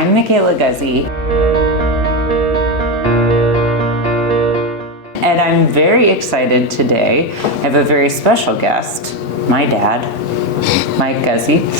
I'm Michaela Guzy, and I'm very excited today. I have a very special guest, my dad, Mike Guzy.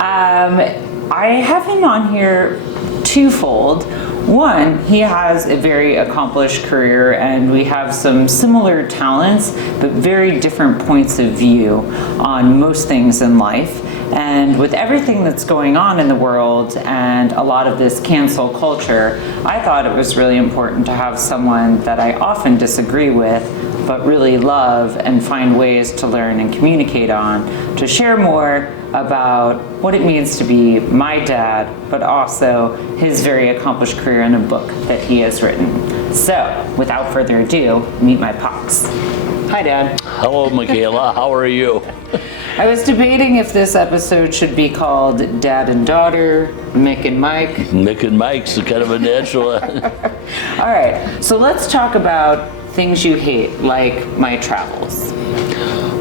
I have him on here twofold. One, he has a very accomplished career and we have some similar talents, but very different points of view on most things in life. And with everything that's going on in the world and a lot of this cancel culture, I thought it was really important to have someone that I often disagree with, but really love and find ways to learn and communicate on, to share more about what it means to be my dad, but also his very accomplished career in a book that he has written. So, without further ado, meet my pops. Hi, Dad. Hello, Michaela. How are you? I was debating if this episode should be called Dad and Daughter, Mick and Mike. Mick and Mike's kind of a natural. All right, so let's talk about things you hate, like my travels.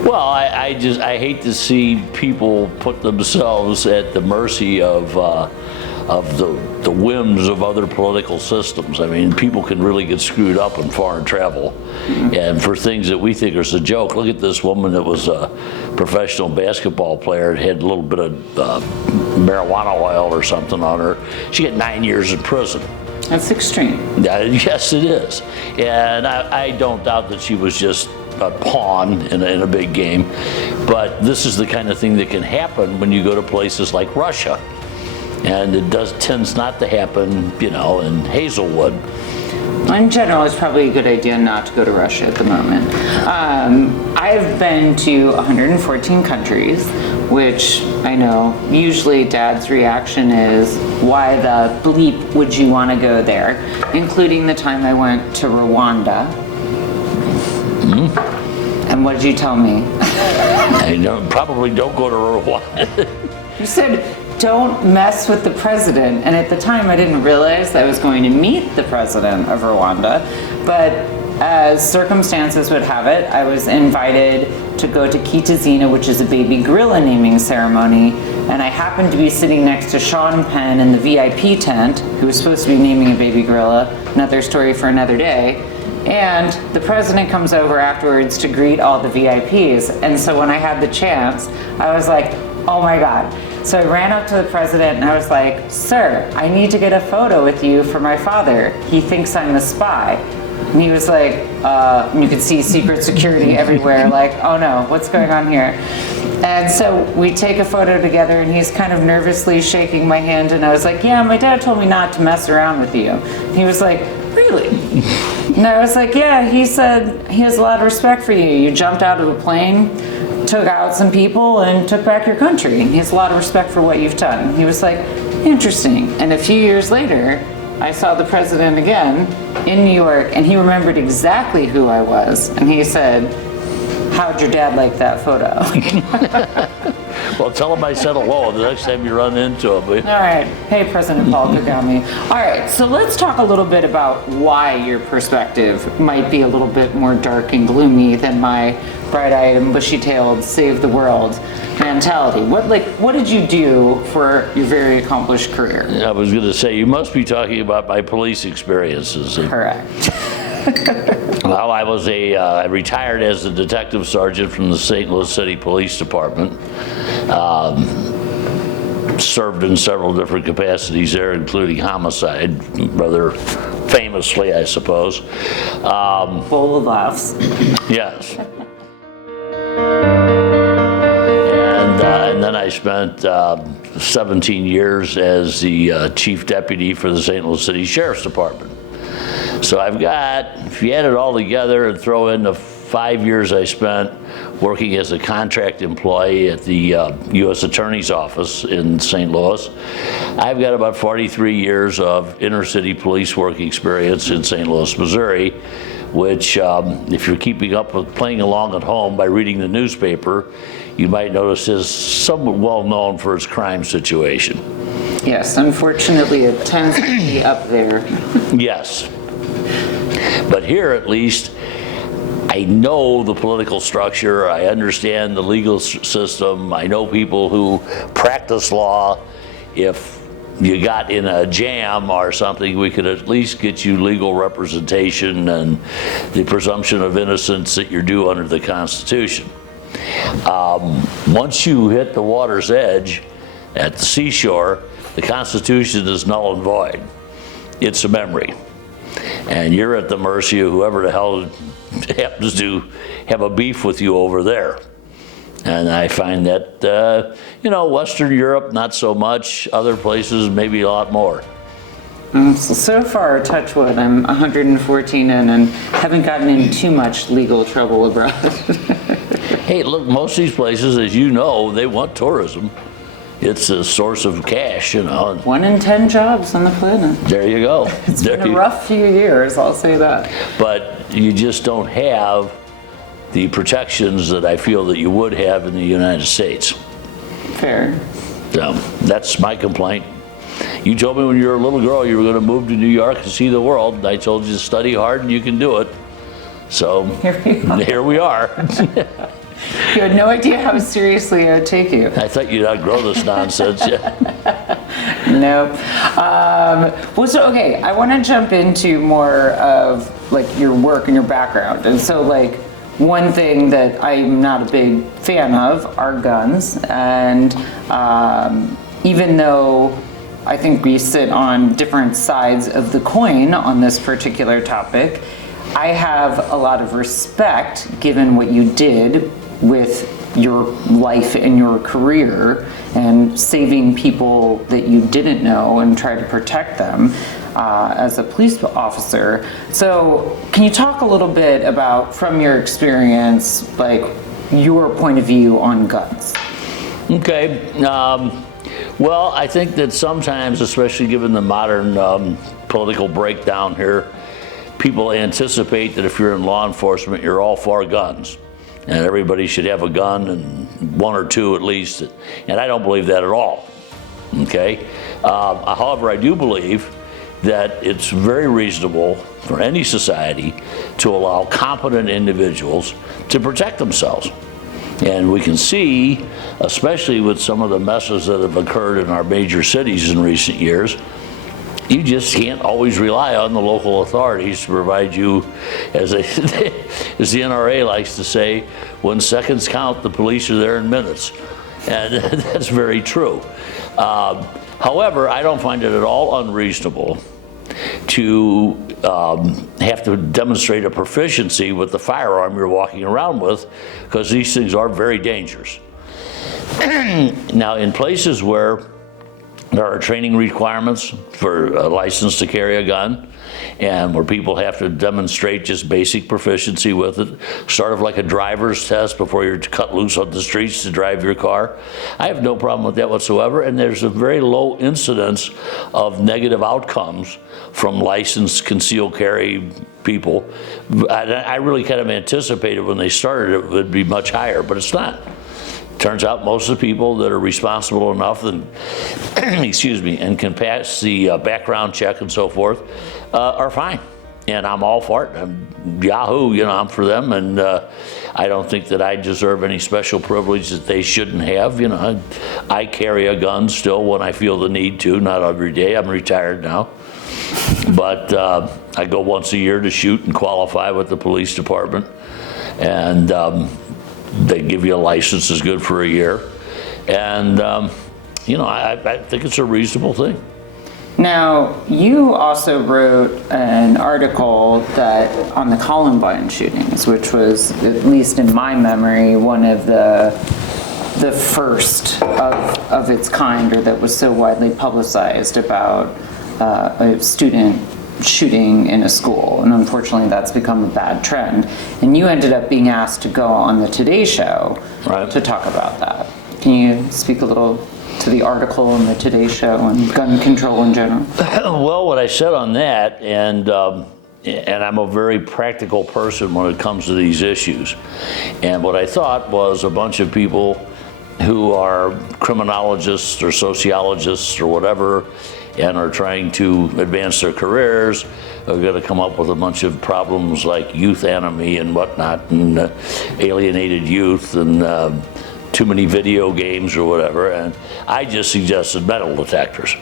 Well, I hate to see people put themselves at the mercy of the whims of other political systems. I mean, people can really get screwed up in foreign travel, and for things that we think are a joke. Look at this woman that was a professional basketball player and had a little bit of marijuana oil or something on her. She got 9 years in prison. That's extreme. Yes, it is. And I don't doubt that she was just a pawn in a big game. But this is the kind of thing that can happen when you go to places like Russia. And it tends not to happen, you know, in Hazelwood. In general, it's probably a good idea not to go to Russia at the moment. I've been to 114 countries, which I know usually Dad's reaction is, why the bleep would you want to go there? Including the time I went to Rwanda. Mm-hmm. And what did you tell me? Probably don't go to Rwanda. You said, don't mess with the president. And at the time, I didn't realize that I was going to meet the president of Rwanda. But as circumstances would have it, I was invited to go to Kitazina, which is a baby gorilla naming ceremony. And I happened to be sitting next to Sean Penn in the VIP tent, who was supposed to be naming a baby gorilla. Another story for another day. And the president comes over afterwards to greet all the VIPs. And so when I had the chance, I was like, oh my God. So I ran up to the president and I was like, sir, I need to get a photo with you for my father. He thinks I'm a spy. And he was like, and you could see secret security everywhere, like, oh no, what's going on here? And so we take a photo together and he's kind of nervously shaking my hand and I was like, yeah, my dad told me not to mess around with you. He was like, really? And I was like, yeah, he said he has a lot of respect for you. You jumped out of a plane, took out some people, and took back your country. He has a lot of respect for what you've done. He was like, interesting. And a few years later, I saw the president again in New York, and he remembered exactly who I was. And he said, how'd your dad like that photo? Well, tell him I said hello the next time you run into him. All right. Hey, President Paul Kagame. All right, so let's talk a little bit about why your perspective might be a little bit more dark and gloomy than my bright-eyed and bushy-tailed save the world mentality. What did you do for your very accomplished career? I was going to say, you must be talking about my police experiences. Correct. Well, I retired as a detective sergeant from the St. Louis City Police Department. Served in several different capacities there, including homicide, rather famously, I suppose. Full of laughs. Yes. And then I spent 17 years as the chief deputy for the St. Louis City Sheriff's Department. So I've got, if you add it all together and throw in the 5 years I spent working as a contract employee at the U.S. Attorney's Office in St. Louis, I've got about 43 years of inner city police work experience in St. Louis, Missouri, which if you're keeping up with playing along at home by reading the newspaper, you might notice is somewhat well known for its crime situation. Yes, unfortunately it tends to be up there. Yes. But here at least, I know the political structure, I understand the legal system, I know people who practice law. If you got in a jam or something, we could at least get you legal representation and the presumption of innocence that you're due under the Constitution. Once you hit the water's edge at the seashore, the Constitution is null and void. It's a memory. And you're at the mercy of whoever the hell happens to have a beef with you over there. And I find that, Western Europe, not so much. Other places, maybe a lot more. So far, touch wood, I'm 114 in and haven't gotten in too much legal trouble abroad. Hey, look, most of these places, as you know, they want tourism. It's a source of cash, 1 in 10 jobs on the planet. There you go. It's been a rough few years, I'll say that. But you just don't have the protections that I feel that you would have in the United States. Fair. So that's my complaint. You told me when you were a little girl you were going to move to New York and see the world. And I told you to study hard and you can do it. So here we are. You had no idea how seriously I would take you. I thought you'd outgrow this nonsense. Nope. Okay, I want to jump into more of like your work and your background. And so one thing that I'm not a big fan of are guns. And even though I think we sit on different sides of the coin on this particular topic, I have a lot of respect given what you did with your life and your career and saving people that you didn't know and try to protect them as a police officer. So can you talk a little bit about, from your experience, your point of view on guns? Okay. Well, I think that sometimes, especially given the modern political breakdown here, people anticipate that if you're in law enforcement, you're all for guns. And everybody should have a gun, and 1 or 2 at least. And I don't believe that at all, okay? However, I do believe that it's very reasonable for any society to allow competent individuals to protect themselves. And we can see, especially with some of the messes that have occurred in our major cities in recent years, you just can't always rely on the local authorities to provide you, as the NRA likes to say, when seconds count, the police are there in minutes. And that's very true. However, I don't find it at all unreasonable to have to demonstrate a proficiency with the firearm you're walking around with, because these things are very dangerous. Now, in places where there are training requirements for a license to carry a gun, and where people have to demonstrate just basic proficiency with it, sort of like a driver's test before you're cut loose on the streets to drive your car. I have no problem with that whatsoever, and there's a very low incidence of negative outcomes from licensed concealed carry people. I really kind of anticipated when they started it would be much higher, but it's not. Turns out most of the people that are responsible enough and, excuse me, and can pass the background check and so forth are fine. And I'm all for it. I'm Yahoo, I'm for them. And I don't think that I deserve any special privilege that they shouldn't have. I carry a gun still when I feel the need to, not every day. I'm retired now. But I go once a year to shoot and qualify with the police department. And they give you a license that's good for a year. And, I think it's a reasonable thing. Now, you also wrote an article on the Columbine shootings, which was, at least in my memory, one of the first of its kind, or that was so widely publicized, about a student shooting in a school, and unfortunately that's become a bad trend. And you ended up being asked to go on the Today Show to talk about that. Can you speak a little to the article in the Today Show and gun control in general? Well, what I said on that, and I'm a very practical person when it comes to these issues, and what I thought was a bunch of people who are criminologists or sociologists or whatever, and are trying to advance their careers, are going to come up with a bunch of problems like youth enemy and whatnot, and alienated youth, and too many video games or whatever. And I just suggested metal detectors.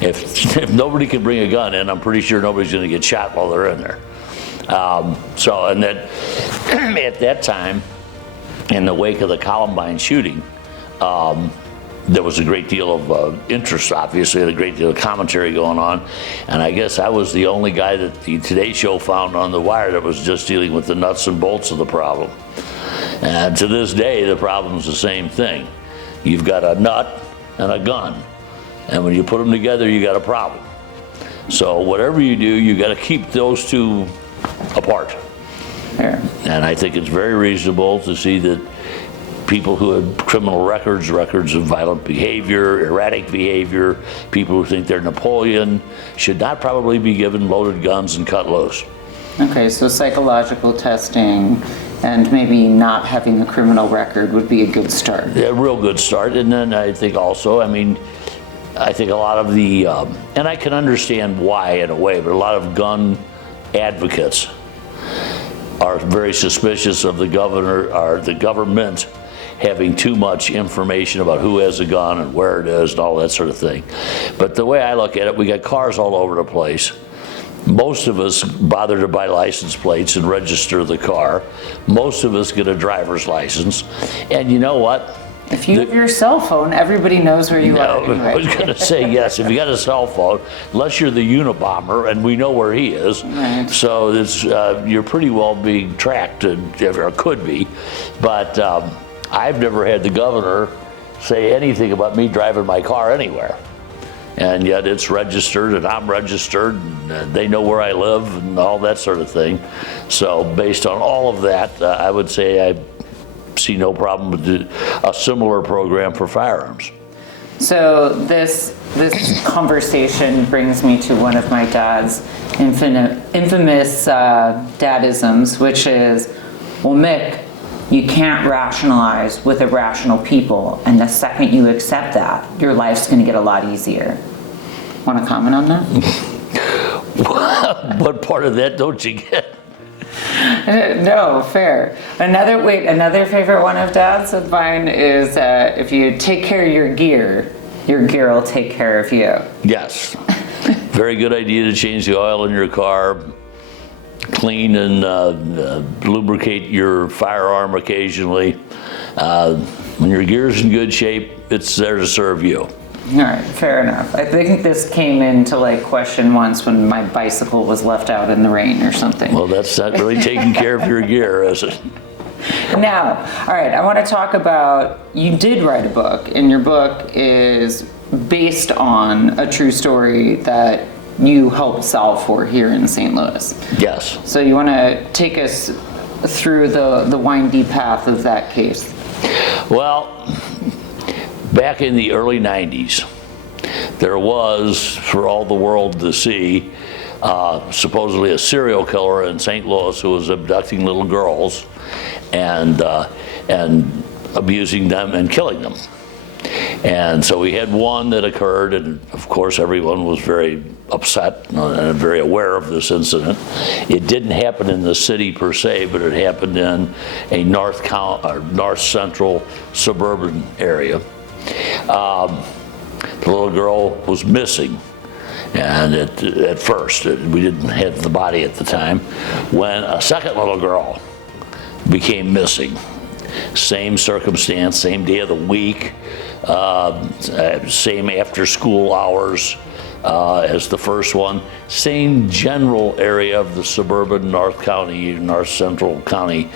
If nobody can bring a gun in, I'm pretty sure nobody's going to get shot while they're in there. And then at that time, in the wake of the Columbine shooting, there was a great deal of interest, obviously, and a great deal of commentary going on. And I guess I was the only guy that the Today Show found on the wire that was just dealing with the nuts and bolts of the problem. And to this day, the problem's the same thing. You've got a nut and a gun. And when you put them together, you got a problem. So whatever you do, you got to keep those two apart. Fair. And I think it's very reasonable to see that people who have criminal records of violent behavior, erratic behavior, people who think they're Napoleon, should not probably be given loaded guns and cut loose. Okay, so psychological testing and maybe not having the criminal record would be a good start. A real good start. And then I think also, I think a lot of the, and I can understand why in a way, but a lot of gun advocates are very suspicious of the governor or the government having too much information about who has a gun and where it is and all that sort of thing. But the way I look at it, we got cars all over the place. Most of us bother to buy license plates and register the car. Most of us get a driver's license. And you know what? If you have your cell phone, everybody knows where you are anyway. I was going to say, yes, if you got a cell phone, unless you're the Unabomber, and we know where he is, right. So it's, you're pretty well being tracked, or could be. But I've never had the governor say anything about me driving my car anywhere. And yet it's registered, and I'm registered, and they know where I live, and all that sort of thing. So based on all of that, I would say I see no problem with a similar program for firearms. So this conversation brings me to one of my dad's infamous dadisms, which is, well, Mick, you can't rationalize with irrational people, and the second you accept that, your life's going to get a lot easier. Want to comment on that? What part of that don't you get? No, fair. Another favorite one of Dad's of mine is if you take care of your gear will take care of you. Yes. Very good idea to change the oil in your car, clean and lubricate your firearm occasionally. When your gear's in good shape, it's there to serve you. All right, fair enough. I think this came into question once when my bicycle was left out in the rain or something. Well, that's not really taking care of your gear, is it? Now, all right, I want to talk about, you did write a book, and your book is based on a true story that you helped solve for here in St. Louis. Yes. So you want to take us through the windy path of that case? Well, back in the early 90s, there was, for all the world to see, supposedly a serial killer in St. Louis who was abducting little girls and abusing them and killing them. And so we had one that occurred, and of course everyone was very upset and very aware of this incident. It didn't happen in the city per se, but it happened in a north central suburban area. The little girl was missing, and at first we didn't have the body at the time, when a second little girl became missing. Same circumstance, same day of the week, same after school hours as the first one, same general area of the suburban North Central County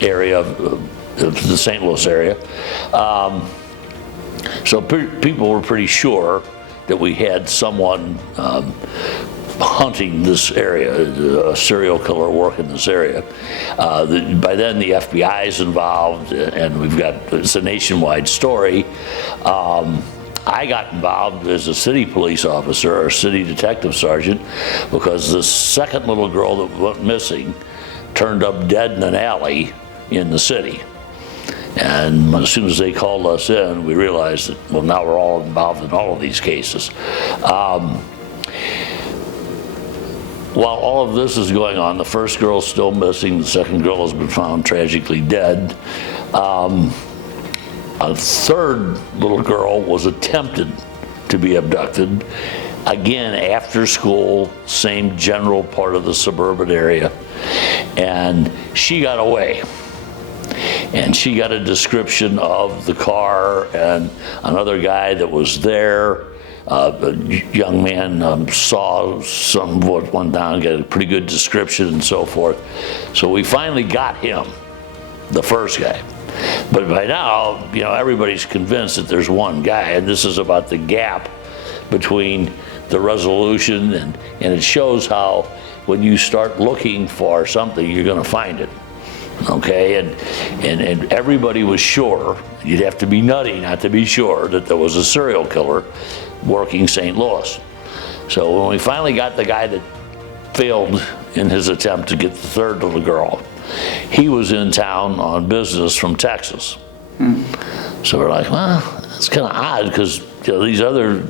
area of the St. Louis area. So people were pretty sure that we had someone hunting this area, a serial killer working this area. By then the FBI is involved, and it's a nationwide story. I got involved as a city police officer or city detective sergeant because the second little girl that went missing turned up dead in an alley in the city. And as soon as they called us in, we realized that, well, now we're all involved in all of these cases. While all of this is going on, the first girl's still missing, the second girl has been found tragically dead. A third little girl was attempted to be abducted. Again, after school, same general part of the suburban area. And she got away. And she got a description of the car and another guy that was there. A young man saw some of what went down, got a pretty good description and so forth. So we finally got him, the first guy. But by now, you know, everybody's convinced that there's one guy, and this is about the gap between the resolution, and it shows how when you start looking for something, you're going to find it. Okay, and everybody was sure, you'd have to be nutty not to be sure, that there was a serial killer working St. Louis. So when we finally got the guy that failed in his attempt to get the third little girl, he was in town on business from Texas. So we're like, well, it's kind of odd, because you know, these other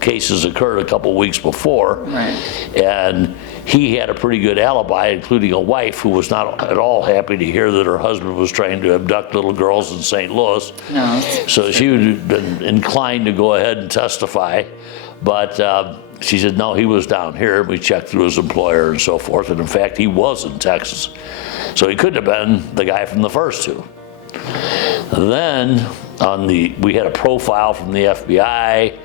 cases occurred a couple weeks before, right. And he had a pretty good alibi, including a wife who was not at all happy to hear that her husband was trying to abduct little girls in St. Louis. No. So she would have been inclined to go ahead and testify, but she said, no, he was down here. We checked through his employer and so forth, and in fact, he was in Texas. So he couldn't have been the guy from the first two. Then we had a profile from the FBI.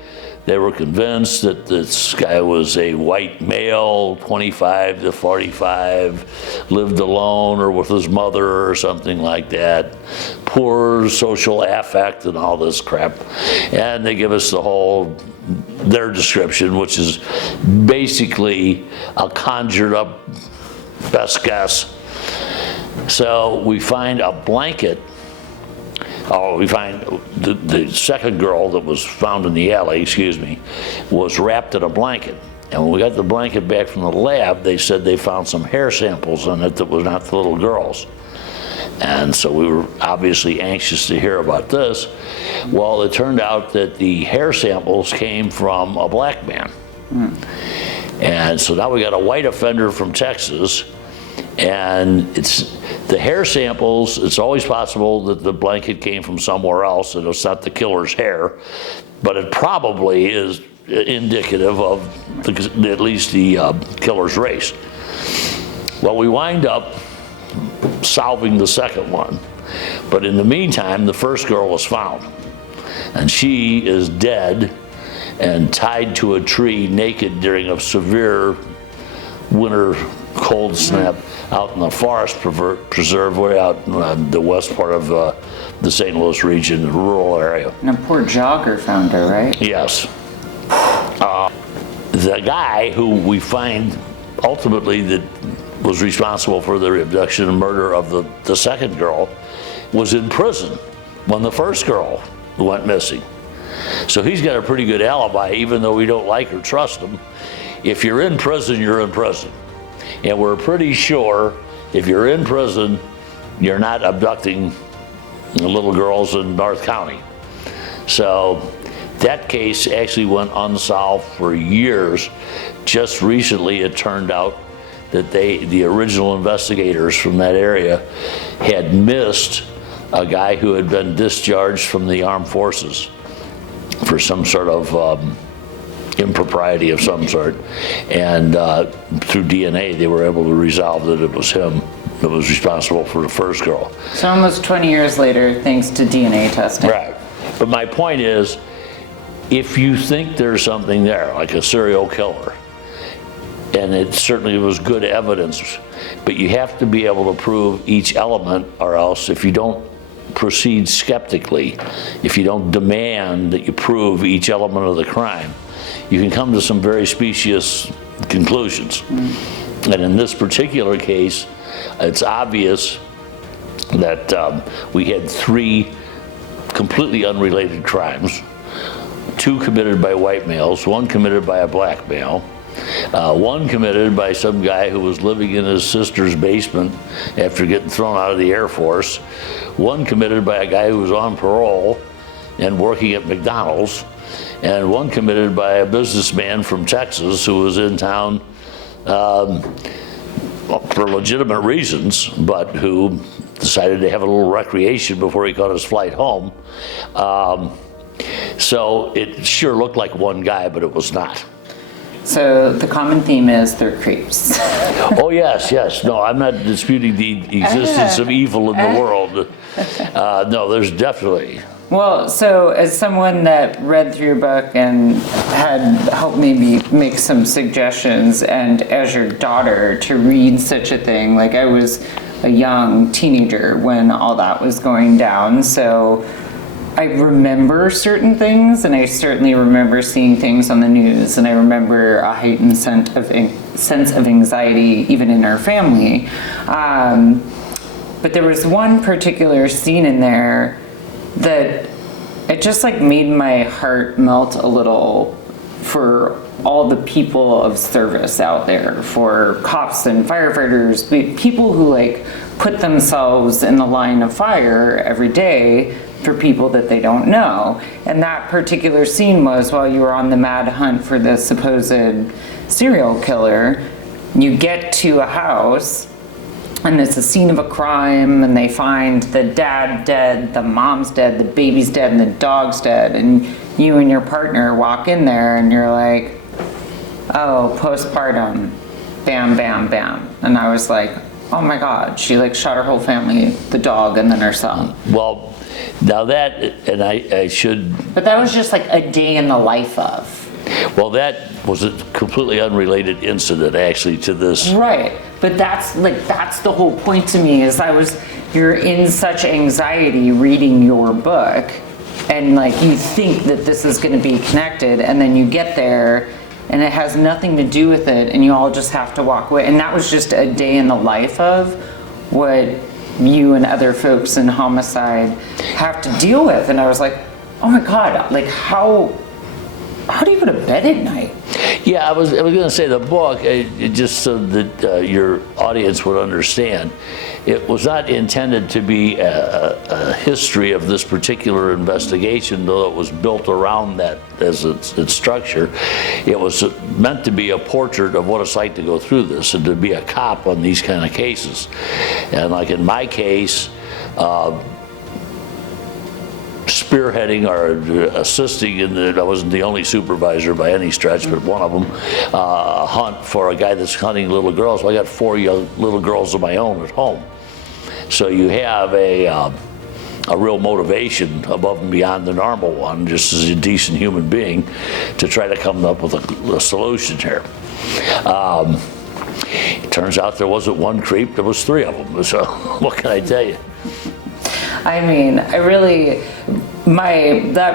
They were convinced that this guy was a white male, 25 to 45, lived alone or with his mother or something like that. Poor social affect and all this crap. And they give us their description, which is basically a conjured up best guess. So we find a blanket. We find the second girl that was found in the alley, was wrapped in a blanket. And when we got the blanket back from the lab, they said they found some hair samples in it that was not the little girl's. And so we were obviously anxious to hear about this. Well, it turned out that the hair samples came from a black man. And so now we got a white offender from Texas, and the hair samples, it's always possible that the blanket came from somewhere else and it's not the killer's hair, but it probably is indicative of at least the killer's race. Well, we wind up solving the second one, but in the meantime, the first girl was found, and she is dead and tied to a tree naked during a severe winter cold snap out in the forest preserve way out in the west part of the St. Louis region, the rural area. And a poor jogger found her, right? Yes. The guy who we find ultimately that was responsible for the abduction and murder of the second girl was in prison when the first girl went missing. So he's got a pretty good alibi, even though we don't like or trust him. If you're in prison, you're in prison. And we're pretty sure if you're in prison, you're not abducting little girls in North County. So that case actually went unsolved for years. Just recently, it turned out that the original investigators from that area had missed a guy who had been discharged from the armed forces for some sort of impropriety of some sort, and through DNA they were able to resolve that it was him that was responsible for the first girl. So almost 20 years later, thanks to DNA testing. Right. But my point is, if you think there's something there, like a serial killer, and it certainly was good evidence, but you have to be able to prove each element, or else if you don't proceed skeptically, if you don't demand that you prove each element of the crime, you can come to some very specious conclusions. And in this particular case, it's obvious that we had 3 completely unrelated crimes, 2 committed by white males, 1 committed by a black male, 1 committed by some guy who was living in his sister's basement after getting thrown out of the Air Force, 1 committed by a guy who was on parole and working at McDonald's, and 1 committed by a businessman from Texas who was in town for legitimate reasons, but who decided to have a little recreation before he caught his flight home. So it sure looked like one guy, but it was not. So the common theme is they're creeps. Oh, yes. No, I'm not disputing the existence of evil in the world. No, there's definitely. Well, so as someone that read through your book and had helped maybe make some suggestions, and as your daughter to read such a thing, like I was a young teenager when all that was going down, so I remember certain things, and I certainly remember seeing things on the news, and I remember a heightened sense of anxiety even in our family. But there was one particular scene in there that it just like made my heart melt a little for all the people of service out there, for cops and firefighters, people who like put themselves in the line of fire every day for people that they don't know. And that particular scene was while you were on the mad hunt for the supposed serial killer, you get to a house and it's a scene of a crime, and they find the dad dead, the mom's dead, the baby's dead, and the dog's dead, and you and your partner walk in there and you're like, oh, postpartum, bam, bam, bam. And I was like, oh my God, she like shot her whole family, the dog and then her son. Well, now that, and I should... But that was just like a day in the life of. Well, that was a completely unrelated incident actually to this. Right, but that's the whole point to me is you're in such anxiety reading your book, and like you think that this is going to be connected, and then you get there and it has nothing to do with it, and you all just have to walk away. And that was just a day in the life of what you and other folks in homicide have to deal with. And I was like, oh my God, like how do you go to bed at night? Yeah, I was going to say the book, just so that your audience would understand, it was not intended to be a history of this particular investigation, though it was built around that as its structure. It was meant to be a portrait of what it's like to go through this and to be a cop on these kind of cases. And like in my case, spearheading or assisting in the, I wasn't the only supervisor by any stretch, but one of them, a hunt for a guy that's hunting little girls. Well, I got 4 young little girls of my own at home. So you have a real motivation above and beyond the normal one, just as a decent human being, to try to come up with a solution here. It turns out there wasn't one creep, there was 3 of them. So what can I tell you? I mean, that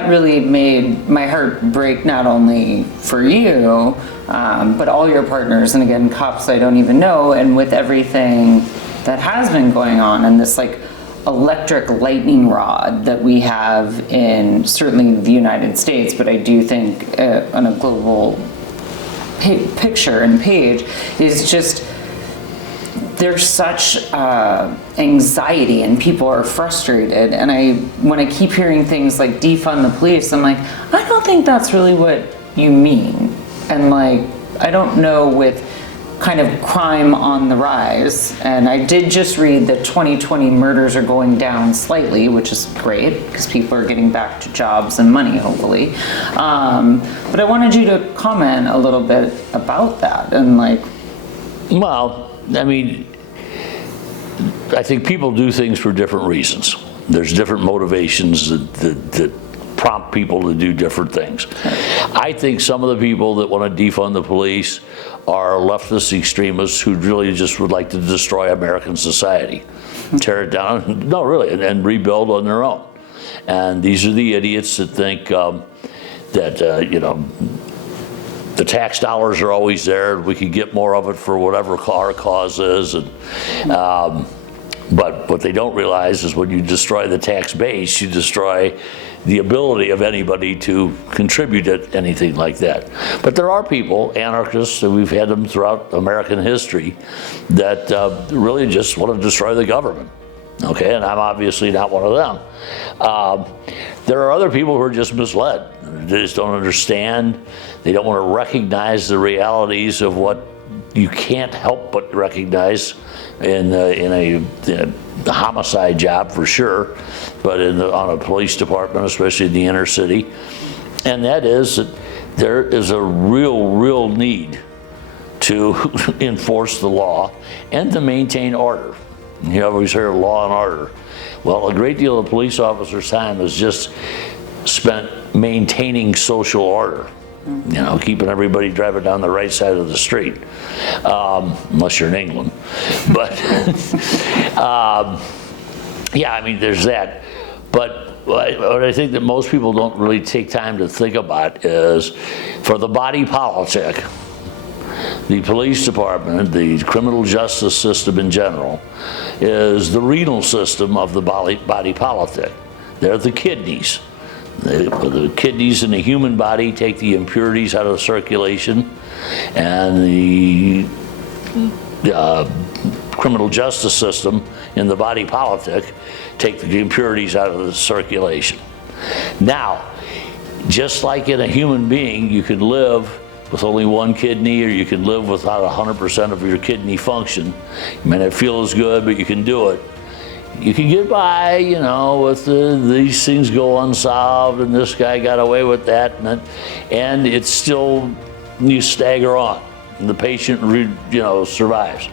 really made my heart break, not only for you, but all your partners, and again, cops I don't even know, and with everything that has been going on, and this like electric lightning rod that we have in certainly the United States, but I do think on a global picture and page, is just, there's such anxiety and people are frustrated, and when I keep hearing things like defund the police, I'm like, I don't think that's really what you mean. And like, I don't know, with kind of crime on the rise, and I did just read that 2020 murders are going down slightly, which is great because people are getting back to jobs and money, hopefully. But I wanted you to comment a little bit about that and like. Well, I mean, I think people do things for different reasons. There's different motivations that prompt people to do different things. I think some of the people that want to defund the police are leftist extremists who really just would like to destroy American society, tear it down, no really, and rebuild on their own. And these are the idiots that think that, you know, the tax dollars are always there. We can get more of it for whatever our cause is. And, but what they don't realize is when you destroy the tax base, you destroy the ability of anybody to contribute to anything like that. But there are people, anarchists, and we've had them throughout American history, that really just want to destroy the government. Okay, and I'm obviously not one of them. There are other people who are just misled. They just don't understand. They don't want to recognize the realities of what you can't help but recognize in a homicide job for sure, but on a police department, especially in the inner city, And that is that there is a real need to enforce the law and to maintain order. You always hear law and order. Well, a great deal of police officers' time is just spent maintaining social order. You know, keeping everybody driving down the right side of the street, unless you're in England. But yeah, I mean, there's that. But what I think that most people don't really take time to think about is, for the body politic, the police department, the criminal justice system in general, is the renal system of the body politic. They're the kidneys. The kidneys in the human body take the impurities out of the circulation, and the criminal justice system in the body politic take the impurities out of the circulation. Now, just like in a human being, you can live with only one kidney, or you can live without 100% of your kidney function. You may not feel as good, but you can do it. You can get by, you know, with these things go unsolved, and this guy got away with that, and it's still, you stagger on, and the patient, you know, survives.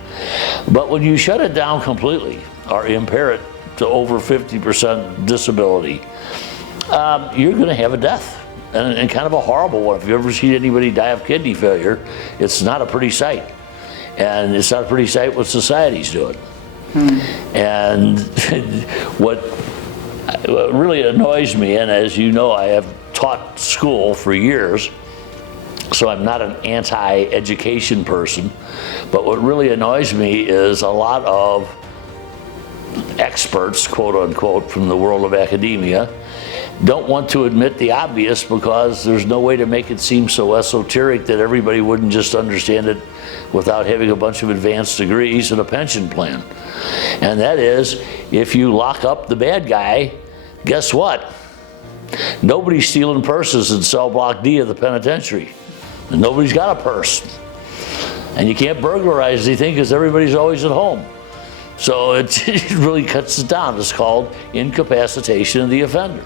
But when you shut it down completely, or impair it to over 50% disability, you're going to have a death, and kind of a horrible one. If you ever see anybody die of kidney failure, it's not a pretty sight, and it's not a pretty sight what society's doing. And what really annoys me, and as you know, I have taught school for years, so I'm not an anti-education person, but what really annoys me is a lot of experts, quote unquote, from the world of academia don't want to admit the obvious, because there's no way to make it seem so esoteric that everybody wouldn't just understand it without having a bunch of advanced degrees and a pension plan. And that is, if you lock up the bad guy, guess what? Nobody's stealing purses in cell block D of the penitentiary. And nobody's got a purse. And you can't burglarize anything because everybody's always at home. So it really cuts it down. It's called incapacitation of the offender.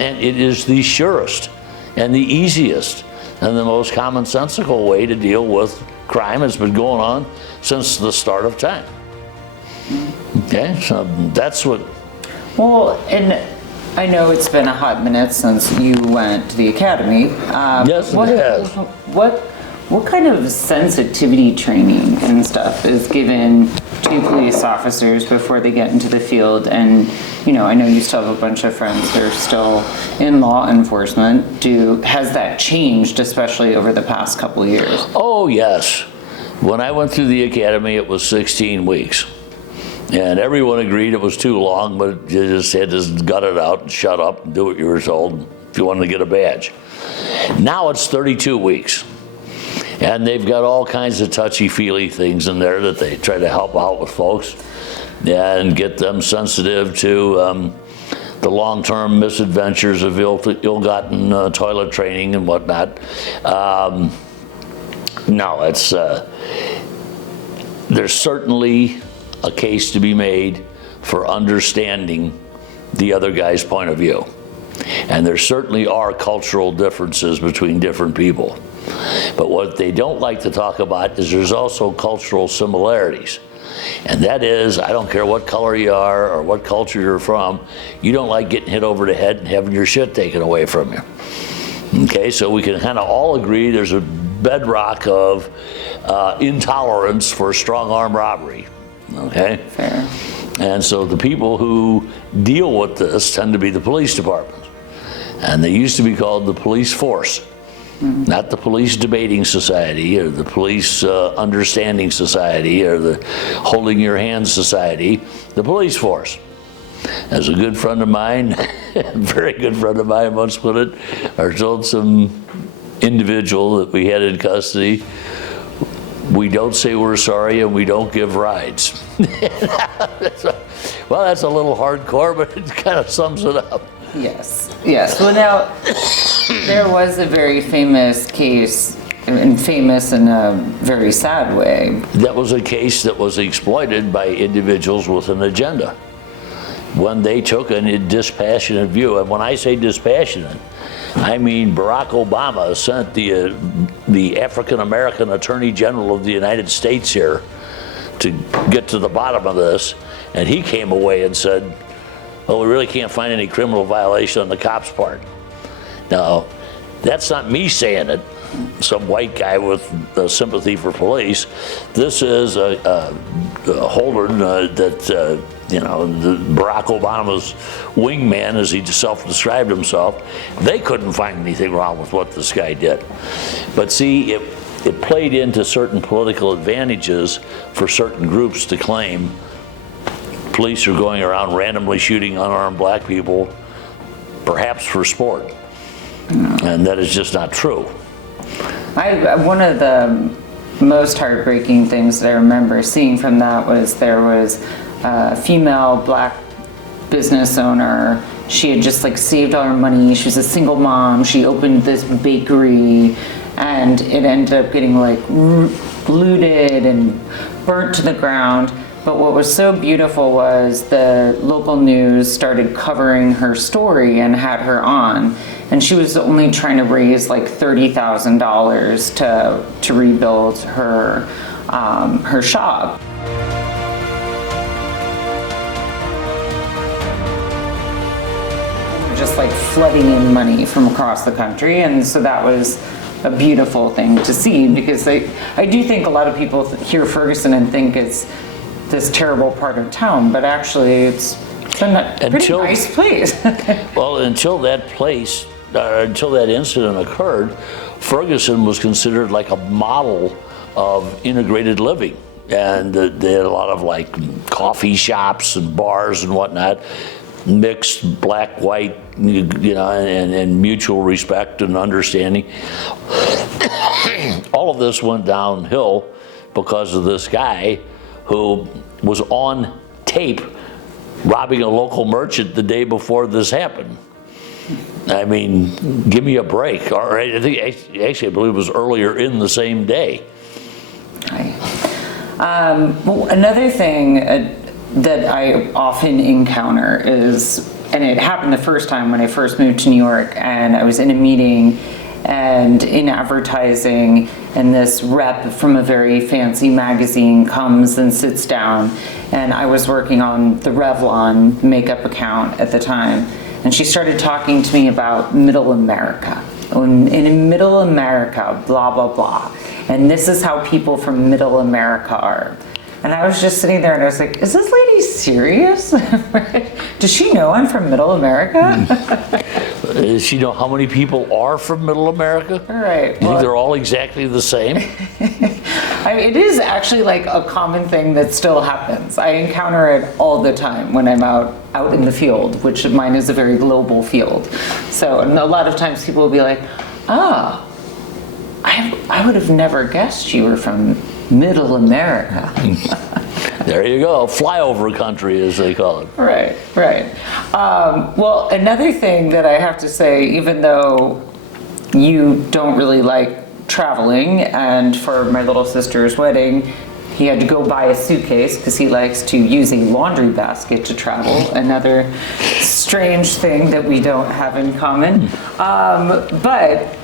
And it is the surest and the easiest and the most commonsensical way to deal with crime. Has been going on since the start of time. Okay, so that's what. Well, and I know it's been a hot minute since you went to the academy. Yes, it has. What kind of sensitivity training and stuff is given to police officers before they get into the field? And, you know, I know you still have a bunch of friends that are still in law enforcement. Has that changed, especially over the past couple of years? Oh, yes. When I went through the academy, it was 16 weeks. And everyone agreed it was too long, but you just had to gut it out and shut up and do what you were told if you wanted to get a badge. Now it's 32 weeks. And they've got all kinds of touchy-feely things in there that they try to help out with folks and get them sensitive to the long-term misadventures of ill-gotten toilet training and whatnot. No, it's there's certainly a case to be made for understanding the other guy's point of view. And there certainly are cultural differences between different people. But what they don't like to talk about is there's also cultural similarities. And that is, I don't care what color you are or what culture you're from, you don't like getting hit over the head and having your shit taken away from you. Okay, so we can kind of all agree there's a bedrock of intolerance for strong arm robbery. Okay? Fair. And so the people who deal with this tend to be the police department. And they used to be called the police force. Not the police debating society or the police understanding society or the holding your hand society, the police force. As a good friend of mine, a very good friend of mine once put it, or told some individual that we had in custody, we don't say we're sorry and we don't give rides. Well, that's a little hardcore, but it kind of sums it up. Yes, yes. Well, now, there was a very famous case, and famous in a very sad way. That was a case that was exploited by individuals with an agenda. When they took a dispassionate view, and when I say dispassionate, I mean, Barack Obama sent the African American Attorney General of the United States here to get to the bottom of this, and he came away and said, well, we really can't find any criminal violation on the cops' part. Now, that's not me saying it, some white guy with sympathy for police. This is a holder that, you know, Barack Obama's wingman, as he self-described himself. They couldn't find anything wrong with what this guy did. But see, it played into certain political advantages for certain groups to claim police are going around randomly shooting unarmed black people, perhaps for sport. And that is just not true. One of the most heartbreaking things that I remember seeing from that was there was a female black business owner. She had just like saved all her money. She was a single mom. She opened this bakery, and it ended up getting like looted and burnt to the ground. But what was so beautiful was the local news started covering her story and had her on. And she was only trying to raise like $30,000 to rebuild her shop. Just like flooding in money from across the country, and so that was a beautiful thing to see, because I do think a lot of people hear Ferguson and think it's this terrible part of town, but actually it's a pretty nice place. Well, until that incident occurred, Ferguson was considered like a model of integrated living, and they had a lot of like coffee shops and bars and whatnot, mixed black, white, you know, and mutual respect and understanding. All of this went downhill because of this guy who was on tape robbing a local merchant the day before this happened. I mean, give me a break. All right, I think actually I believe it was earlier in the same day. Well, another thing that I often encounter is, and it happened the first time when I first moved to New York, and I was in a meeting and in advertising, and this rep from a very fancy magazine comes and sits down, and I was working on the Revlon makeup account at the time, and she started talking to me about middle America. In middle America, blah, blah, blah. And this is how people from middle America are. And I was just sitting there and I was like, is this lady serious? Does she know I'm from middle America? Does she know how many people are from middle America? Right. You think they're all exactly the same? I mean, it is actually like a common thing that still happens. I encounter it all the time when I'm out in the field, which mine is a very global field. So, and a lot of times people will be like, I would have never guessed you were from middle America. There you go, flyover country as they call it. Right. Well, another thing that I have to say, even though you don't really like traveling, and for my little sister's wedding, he had to go buy a suitcase because he likes to use a laundry basket to travel. Another strange thing that we don't have in common. But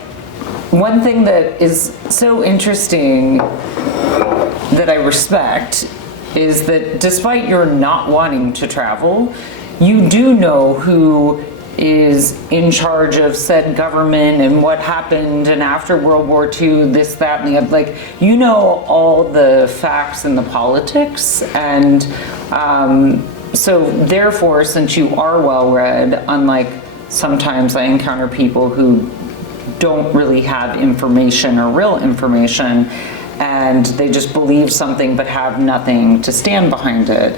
one thing that is so interesting that I respect is that despite your not wanting to travel, you do know who is in charge of said government and what happened, and after World War II, this, that, and the other. Like, you know all the facts and the politics, and so therefore, since you are well-read, unlike sometimes I encounter people who don't really have information or real information, and they just believe something but have nothing to stand behind it.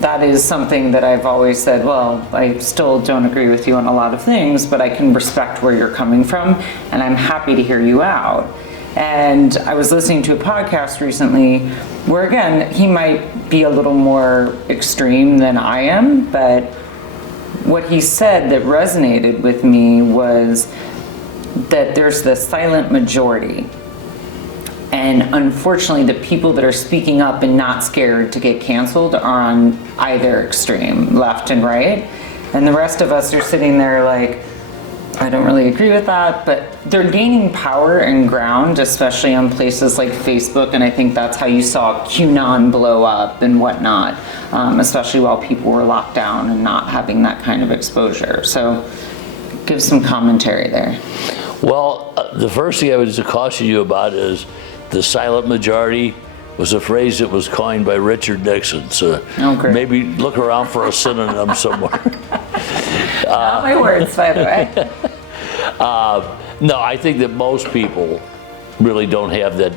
That is something that I've always said, well, I still don't agree with you on a lot of things, but I can respect where you're coming from, and I'm happy to hear you out. And I was listening to a podcast recently where, again, he might be a little more extreme than I am, but what he said that resonated with me was that there's the silent majority. And unfortunately, the people that are speaking up and not scared to get canceled are on either extreme, left and right. And the rest of us are sitting there like, I don't really agree with that, but they're gaining power and ground, especially on places like Facebook, and I think that's how you saw QAnon blow up and whatnot, especially while people were locked down and not having that kind of exposure. So give some commentary there. Well, the first thing I would caution you about is the silent majority was a phrase that was coined by Richard Nixon. So maybe look around for a synonym somewhere. Not my words, by the way. No, I think that most people really don't have that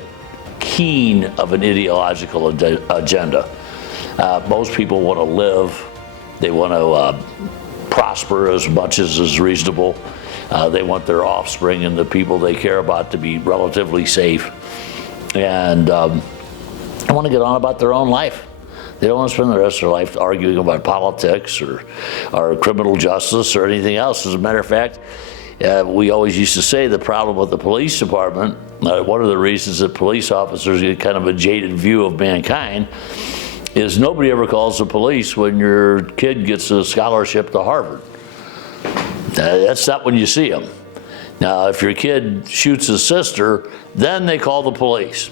keen of an ideological agenda. Most people want to live. They want to prosper as much as is reasonable. They want their offspring and the people they care about to be relatively safe. And they want to get on about their own life. They don't want to spend the rest of their life arguing about politics or criminal justice or anything else. As a matter of fact, we always used to say the problem with the police department, one of the reasons that police officers get kind of a jaded view of mankind, is nobody ever calls the police when your kid gets a scholarship to Harvard. That's not when you see them. Now, if your kid shoots his sister, then they call the police.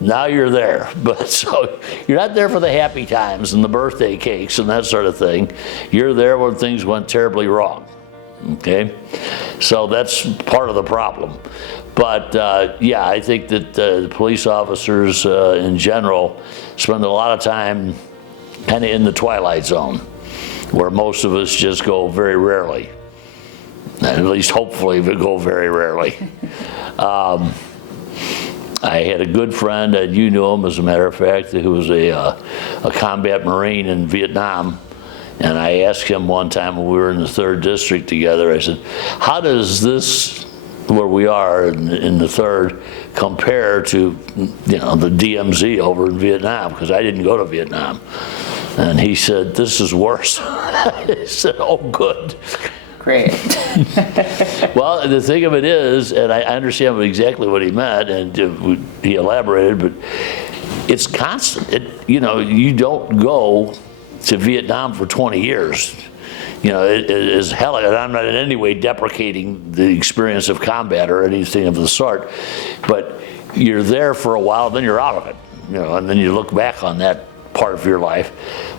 Now you're there. But so you're not there for the happy times and the birthday cakes and that sort of thing. You're there when things went terribly wrong. Okay? So that's part of the problem. But yeah, I think that the police officers in general spend a lot of time kind of in the twilight zone, where most of us just go very rarely. At least hopefully we go very rarely. I had a good friend, and you knew him as a matter of fact, who was a combat Marine in Vietnam. And I asked him one time when we were in the 3rd District together, I said, how does this, where we are in the 3rd, compare to, you know, the DMZ over in Vietnam? Because I didn't go to Vietnam. And he said, this is worse. I said, oh, good. Great. Well, the thing of it is, and I understand exactly what he meant, and he elaborated, but it's constant. You know, you don't go to Vietnam for 20 years. You know, it is hell, and I'm not in any way deprecating the experience of combat or anything of the sort, but you're there for a while, then you're out of it, you know, and then you look back on that part of your life,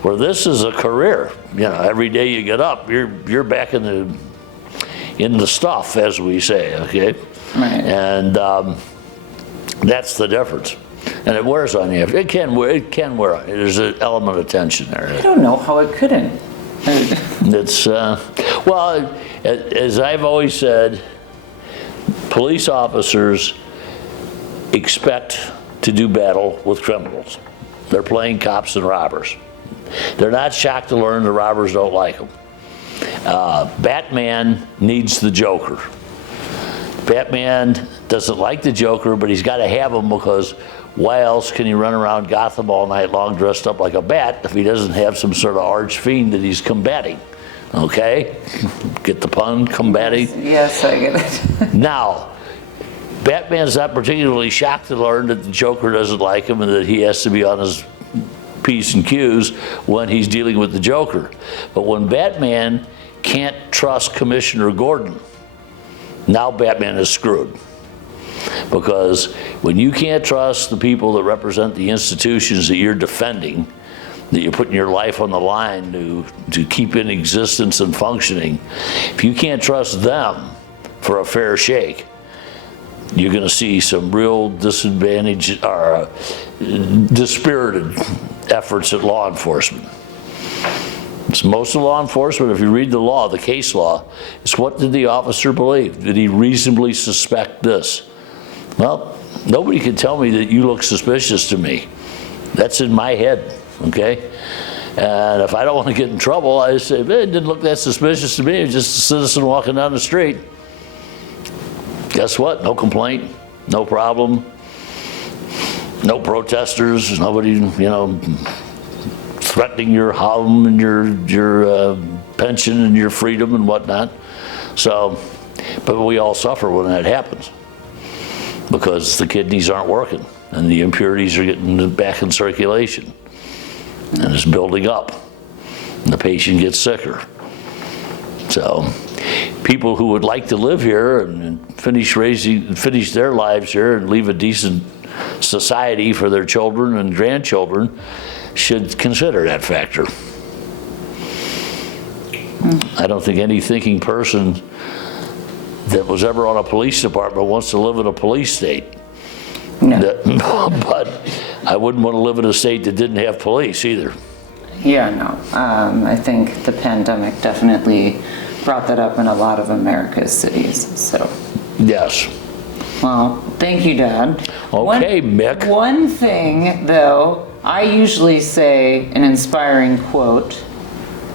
where this is a career. You know, every day you get up, you're back in the stuff, as we say, okay? Right. And that's the difference. And it wears on you. It can wear on you. There's an element of tension there. I don't know how it couldn't. It's, well, as I've always said, police officers expect to do battle with criminals. They're playing cops and robbers. They're not shocked to learn the robbers don't like them. Batman needs the Joker. Batman doesn't like the Joker, but he's got to have him, because why else can he run around Gotham all night long dressed up like a bat if he doesn't have some sort of arch fiend that he's combating? Okay? Get the pun? Combating? Yes, I get it. Now, Batman's not particularly shocked to learn that the Joker doesn't like him and that he has to be on his P's and Q's when he's dealing with the Joker. But when Batman can't trust Commissioner Gordon, now Batman is screwed. Because when you can't trust the people that represent the institutions that you're defending, that you're putting your life on the line to keep in existence and functioning, if you can't trust them for a fair shake, you're going to see some real disadvantage or dispirited efforts at law enforcement. It's most of law enforcement, if you read the law, the case law, it's what did the officer believe? Did he reasonably suspect this? Well, nobody can tell me that you look suspicious to me. That's in my head, okay? And if I don't want to get in trouble, I say, man, it didn't look that suspicious to me. It was just a citizen walking down the street. Guess what? No complaint, no problem, no protesters, nobody, you know, threatening your home and your pension and your freedom and whatnot. So, but we all suffer when that happens, because the kidneys aren't working and the impurities are getting back in circulation and it's building up and the patient gets sicker. So people who would like to live here and finish their lives here and leave a decent society for their children and grandchildren should consider that factor. I don't think any thinking person that was ever on a police department wants to live in a police state. No. But I wouldn't want to live in a state that didn't have police either. Yeah, no. I think the pandemic definitely brought that up in a lot of America's cities, so. Yes. Well, thank you, Dad. Okay, Mick. One thing, though, I usually say an inspiring quote,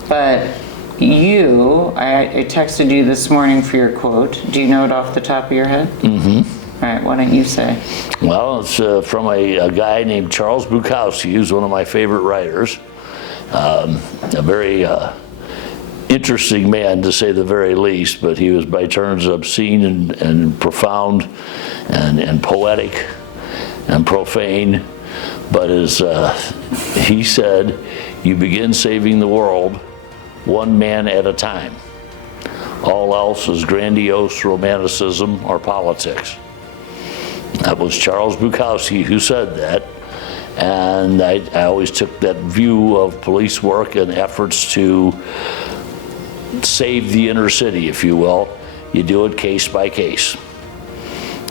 but I texted you this morning for your quote. Do you know it off the top of your head? Mm-hmm. All right, why don't you say? Well, it's from a guy named Charles Bukowski, who's one of my favorite writers. A very interesting man, to say the very least, but he was by turns obscene and profound and poetic and profane. But as he said, you begin saving the world one man at a time. All else is grandiose romanticism or politics. That was Charles Bukowski who said that. And I always took that view of police work and efforts to save the inner city, if you will. You do it case by case.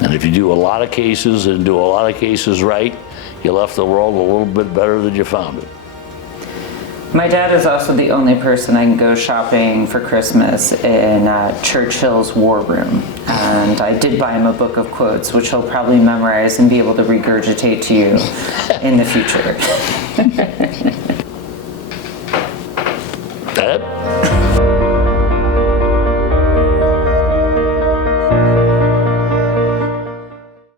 And if you do a lot of cases and do a lot of cases right, you left the world a little bit better than you found it. My dad is also the only person I can go shopping for Christmas in Churchill's War Room. And I did buy him a book of quotes, which he'll probably memorize and be able to regurgitate to you in the future.